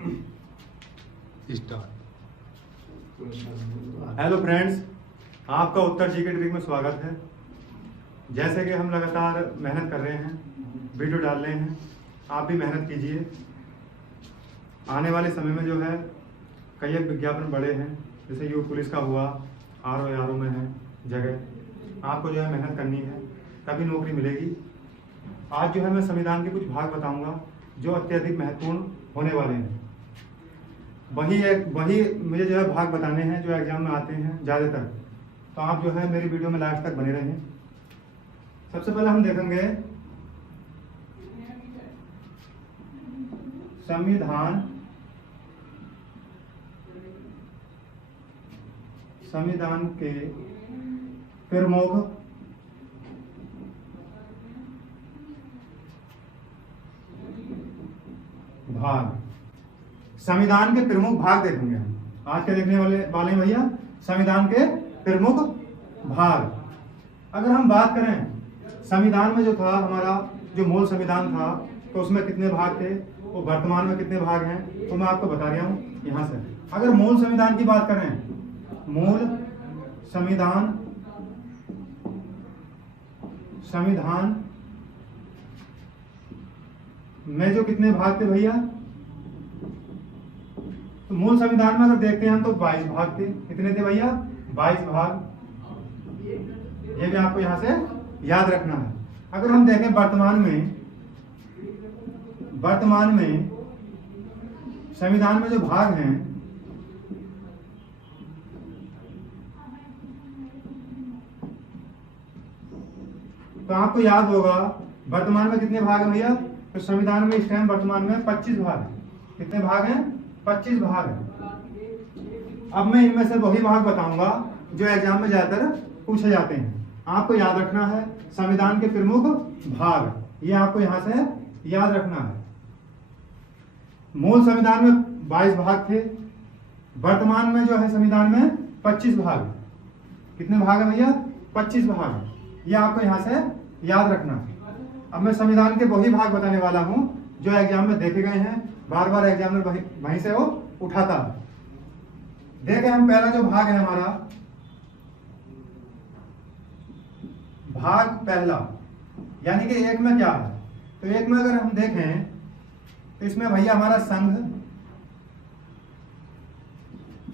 Hello friends, आपका उत्तर GK trick में स्वागत है। जैसे कि हम लगातार मेहनत कर रहे हैं, वीडियो डाल रहे हैं, आप भी मेहनत कीजिए। आने वाले समय में जो है कई एक विज्ञापन बड़े हैं, जैसे यू पुलिस का हुआ, आर में है जगह। आपको जो है मेहनत करनी है, तभी नौकरी मिलेगी। आज जो है मैं संविधान के कुछ भाग बताऊंगा जो अत्यधिक महत्वपूर्ण होने वाले हैं। वही मुझे जो है भाग बताने हैं जो एग्जाम में आते हैं ज़्यादातर। तो आप जो है मेरी वीडियो में लास्ट तक बने रहें। सबसे पहले हम देखेंगे संविधान के प्रमुख भाग। संविधान के प्रमुख भाग देखेंगे हम आज के देखने वाले हैं भैया, संविधान के प्रमुख भाग। अगर हम बात करें संविधान में जो था हमारा जो मूल संविधान था, तो उसमें कितने भाग थे, वो वर्तमान में कितने भाग हैं, तो मैं आपको बता रहा हूँ यहाँ से। अगर मूल संविधान की बात करें, मूल संविधान में जो कितने भाग थे भैया, तो मूल संविधान में अगर देखते हैं तो 22 भाग थे। कितने थे भैया? 22 भाग। ये भी आपको यहां से याद रखना है। अगर हम देखें वर्तमान में संविधान में जो भाग हैं, तो आपको याद होगा वर्तमान में कितने भाग हैं भैया? तो संविधान में इस टाइम वर्तमान में 25 भाग हैं। कितने भाग हैं? 25 भाग हैं। अब मैं इनमें से वही भाग बताऊंगा जो एग्जाम में ज्यादातर पूछे जाते हैं। आपको याद रखना है संविधान के प्रमुख भाग, ये आपको यहां से याद रखना है। मूल संविधान में 22 भाग थे, वर्तमान में जो है संविधान में 25 भाग। कितने भाग है भैया? 25 भाग। ये आपको यहां से याद रखना है। अब मैं संविधान के वही भाग बताने वाला हूं जो एग्जाम में देखे गए हैं, बार बार एग्जामिनर वहीं से वो उठाता है। देखें हम पहला जो भाग है हमारा, भाग पहला, यानी कि एक में क्या है, तो एक में अगर हम देखें तो इसमें भैया हमारा संघ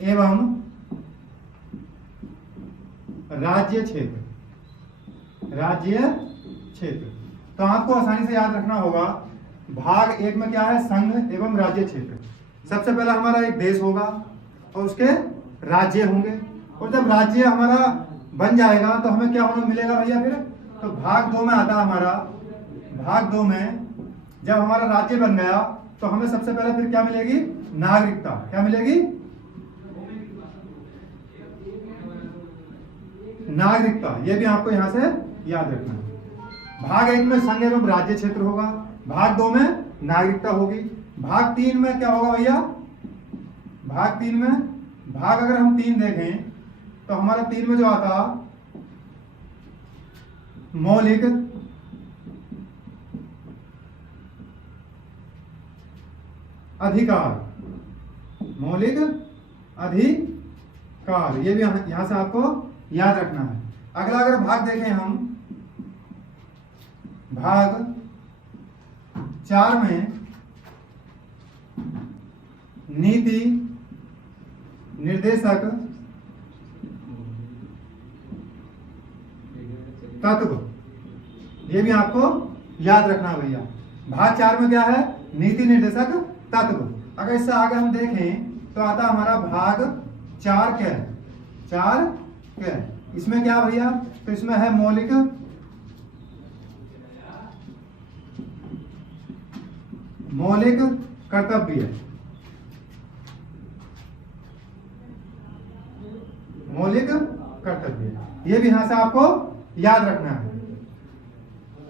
एवं राज्य क्षेत्र। तो आपको आसानी से याद रखना होगा भाग एक में क्या है, संघ एवं राज्य क्षेत्र। सबसे पहला हमारा एक देश होगा और उसके राज्य होंगे, और जब राज्य हमारा बन जाएगा तो हमें क्या होना मिलेगा भैया फिर? तो भाग 2 में आता है हमारा, भाग 2 में जब हमारा राज्य बन गया तो हमें सबसे पहले फिर क्या मिलेगी? नागरिकता। क्या मिलेगी? नागरिकता। ये भी आपको यहां से याद रखना है। भाग 1 में संघ एवं राज्य क्षेत्र होगा, भाग 2 में नागरिकता होगी। भाग 3 में क्या होगा भैया? भाग 3 में, भाग अगर हम 3 देखें तो हमारा 3 में जो आता मौलिक अधिकार, मौलिक अधिकार। ये भी यहां से आपको याद रखना है। अगला अगर भाग देखें हम, भाग 4 में नीति निर्देशक तत्व, ये भी आपको याद रखना है भैया। भाग 4 में क्या है? नीति निर्देशक तत्व। अगर इससे आगे हम देखें तो आता हमारा भाग 4 के। इसमें क्या भैया? तो इसमें है मौलिक कर्तव्य। मौलिक कर्तव्य, ये भी यहां से आपको याद रखना है।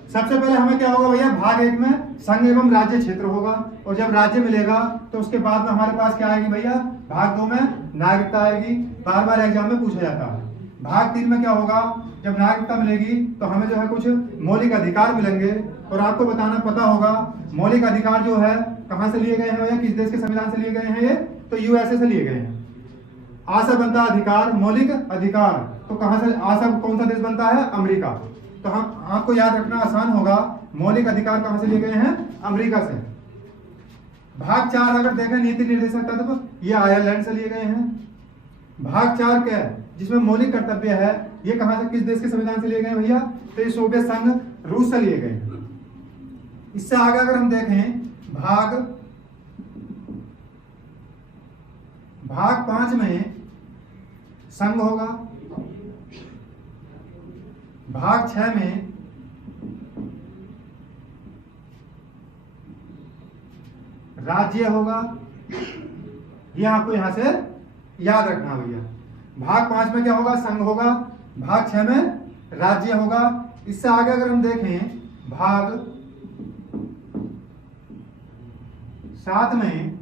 सबसे पहले हमें क्या होगा भैया? भाग 1 में संघ एवं राज्य क्षेत्र होगा, और जब राज्य मिलेगा तो उसके बाद में हमारे पास क्या आएगी भैया? भाग 2 में नागरिकता आएगी, बार बार एग्जाम में पूछा जाता है। भाग 3 में क्या होगा? जब नागरिकता मिलेगी तो हमें जो है कुछ मौलिक अधिकार मिलेंगे, और आपको बताना पता होगा मौलिक अधिकार जो है कहां से लिए गए हैं भैया, किस देश के संविधान से लिए गए हैं, ये तो यूएसए से लिए गए हैं। आशा बनता अधिकार, मौलिक अधिकार, तो कहां से आशा कौन सा देश बनता है, अमेरिका। तो हम आपको याद रखना आसान होगा, मौलिक अधिकार कहां से लिए गए हैं, अमेरिका से। भाग 4 अगर देखें नीति निर्देशक तत्व, ये आयरलैंड से लिए गए हैं। भाग 4 क्या है, जिसमें मौलिक कर्तव्य है, ये कहां से, किस देश के संविधान से लिए गए भैया, तो ये सोवियत संघ रूस से लिए गए हैं। इससे आगे अगर हम देखें भाग 5 में संघ होगा, भाग 6 में राज्य होगा। ये आपको यहां से याद रखना भैया। भाग 5 में क्या होगा, संघ होगा, भाग 6 में राज्य होगा। इससे आगे अगर हम देखें भाग 7 में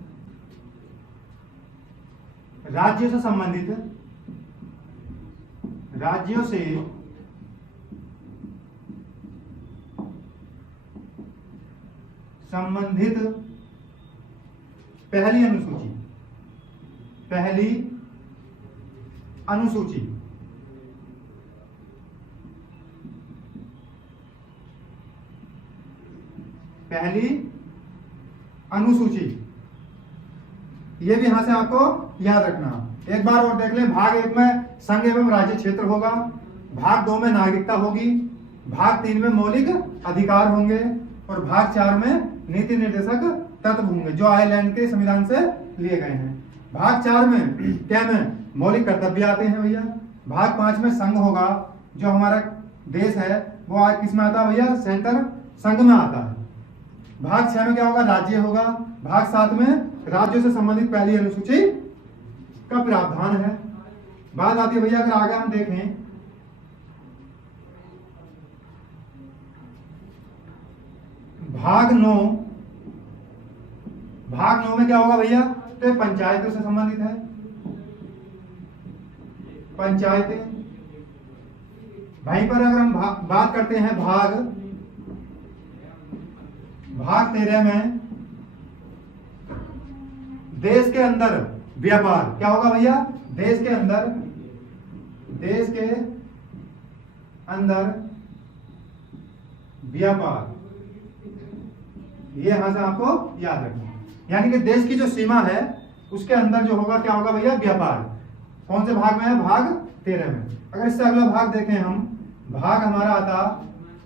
राज्यों से संबंधित पहली अनुसूची, ये भी यहां से आपको याद रखना। एक बार और देख लें, भाग 1 में संघ एवं राज्य क्षेत्र होगा, भाग 2 में नागरिकता होगी, भाग 3 में मौलिक अधिकार होंगे और भाग 4 में नीति निर्देशक तत्व होंगे जो आयरलैंड के संविधान से लिए गए हैं। भाग 4 में क्या में मौलिक कर्तव्य आते हैं भैया। भाग 5 में संघ होगा, जो हमारा देश है वो किस में आता है भैया, सेंटर संघ में आता है। भाग 6 में क्या होगा, राज्य होगा। भाग 7 में राज्यों से संबंधित पहली अनुसूची का प्रावधान है। बात आती है भैया, अगर आगे हम देखें भाग 9 में क्या होगा भैया, तो पंचायतों से संबंधित है। पंचायतें, वहीं पर अगर हम बात करते हैं भाग 13 में देश के अंदर व्यापार, क्या होगा भैया, देश के अंदर व्यापार, ये यहां से आपको याद रखना। यानी कि देश की जो सीमा है उसके अंदर जो होगा क्या होगा भैया, व्यापार। कौन से भाग में है, भाग 13 में। अगर इससे अगला भाग देखें हम, भाग हमारा आता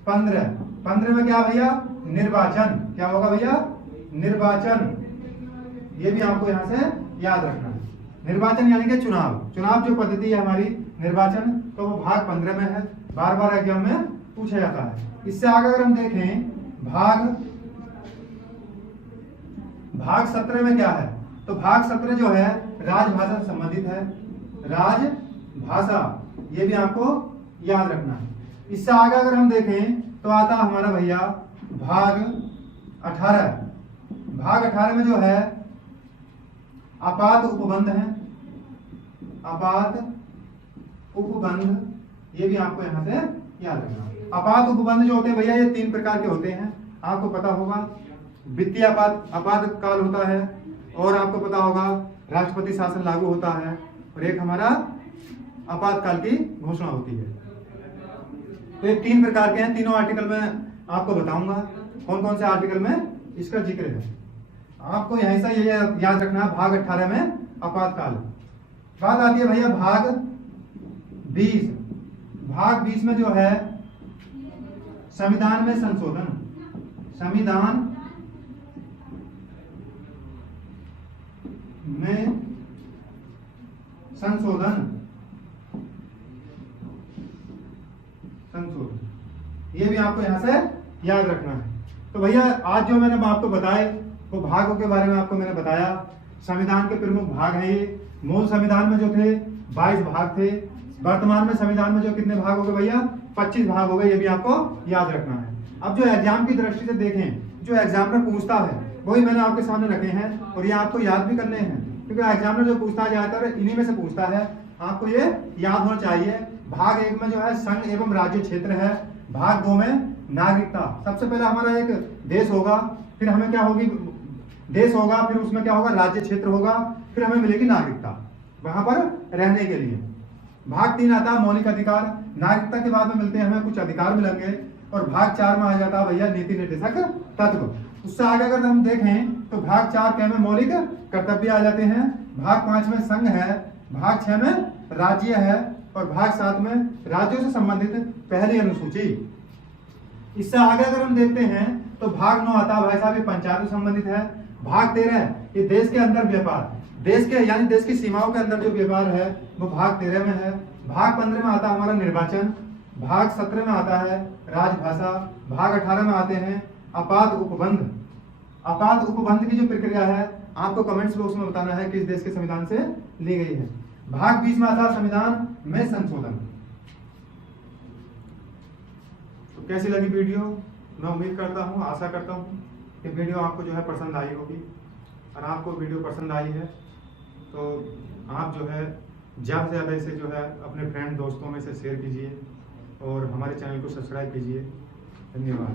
15 में क्या भैया, निर्वाचन, क्या होगा भैया, निर्वाचन। ये भी आपको यहां से याद रखना है। निर्वाचन यानी कि चुनाव जो पद्धति है हमारी निर्वाचन, तो वो भाग 15 में है, बार बार एग्जाम में पूछा जाता है। इससे आगे अगर हम देखें भाग 17 में क्या है, तो भाग 17 जो है राजभाषा से संबंधित है। राजभाषा, ये भी आपको याद रखना है। इससे आगे अगर हम देखें तो आता हमारा भैया भाग 18। भाग 18 में जो है आपात उपबंध है, आपात उपबंध, ये भी आपको यहां से याद रखना। आपात उपबंध जो होते हैं भैया, ये 3 प्रकार के होते हैं, आपको पता होगा। वित्तीय आपातकाल होता है, और आपको पता होगा राष्ट्रपति शासन लागू होता है, और एक हमारा आपातकाल की घोषणा होती है। तो ये 3 प्रकार के हैं। तीनों आर्टिकल में आपको बताऊंगा कौन कौन से आर्टिकल में इसका जिक्र है। आपको यहीं से ये याद रखना है, भाग 18 में आपातकाल। बात आती है भैया भाग 20। भाग 20 में जो है संविधान में संशोधन, संविधान में संशोधन, ये भी आपको यहां से याद रखना है। तो भैया आज जो मैंने आपको बताए वो भागों के बारे में आपको मैंने बताया। संविधान के प्रमुख भाग हैं ये। मूल संविधान में जो थे 22 भाग थे, वर्तमान में संविधान में जो कितने भाग हो गए भैया, 25 भाग हो गए, ये भी आपको याद रखना है। अब जो एग्जाम की दृष्टि से देखें, जो एग्जामिनर पूछता है वही मैंने आपके सामने रखे हैं, और ये आपको याद भी करने हैं, क्योंकि एग्जामिनर जो पूछता है ज्यादातर इन्हीं में से पूछता है। आपको ये याद होना चाहिए। भाग 1 में जो है संघ एवं राज्य क्षेत्र है, भाग 2 में नागरिकता। सबसे पहले हमारा एक देश होगा, फिर हमें क्या होगी, देश होगा, फिर उसमें क्या होगा, राज्य क्षेत्र होगा, फिर हमें मिलेगी नागरिकता वहां पर रहने के लिए। भाग 3 आता है मौलिक अधिकार। नागरिकता के बाद में मिलते हैं हमें कुछ अधिकार मिलेंगे। और भाग 4 में आ जाता है भैया नीति निर्देशक तत्व। उससे आगे अगर हम देखें तो भाग 4 के में मौलिक कर्तव्य आ जाते हैं, भाग 5 में संघ है, भाग 6 में राज्य है, और भाग 7 में राज्यों से संबंधित पहली अनुसूची। इससे आगे अगर हम देखते हैं तो भाग 9 आता है भाई साहब, ये पंचायत से संबंधित है। भाग 13 ये देश के अंदर व्यापार, देश के यानी देश की सीमाओं के अंदर जो व्यापार है वो भाग 13 में है। भाग 15 में आता है हमारा निर्वाचन, भाग 17 में आता है राजभाषा, भाग 18 में आते हैं आपात उपबंध। आपात उपबंध की जो प्रक्रिया है आपको कमेंट्स बॉक्स में बताना है किस देश के संविधान से ली गई है। भाग 20 में आता है संविधान में संशोधन। तो कैसी लगी वीडियो? मैं उम्मीद करता हूँ, आशा करता हूँ कि वीडियो आपको जो है पसंद आई होगी। और आपको वीडियो पसंद आई है तो आप जो है ज़्यादा से ज़्यादा इसे जो है अपने फ्रेंड दोस्तों में से शेयर कीजिए और हमारे चैनल को सब्सक्राइब कीजिए। धन्यवाद।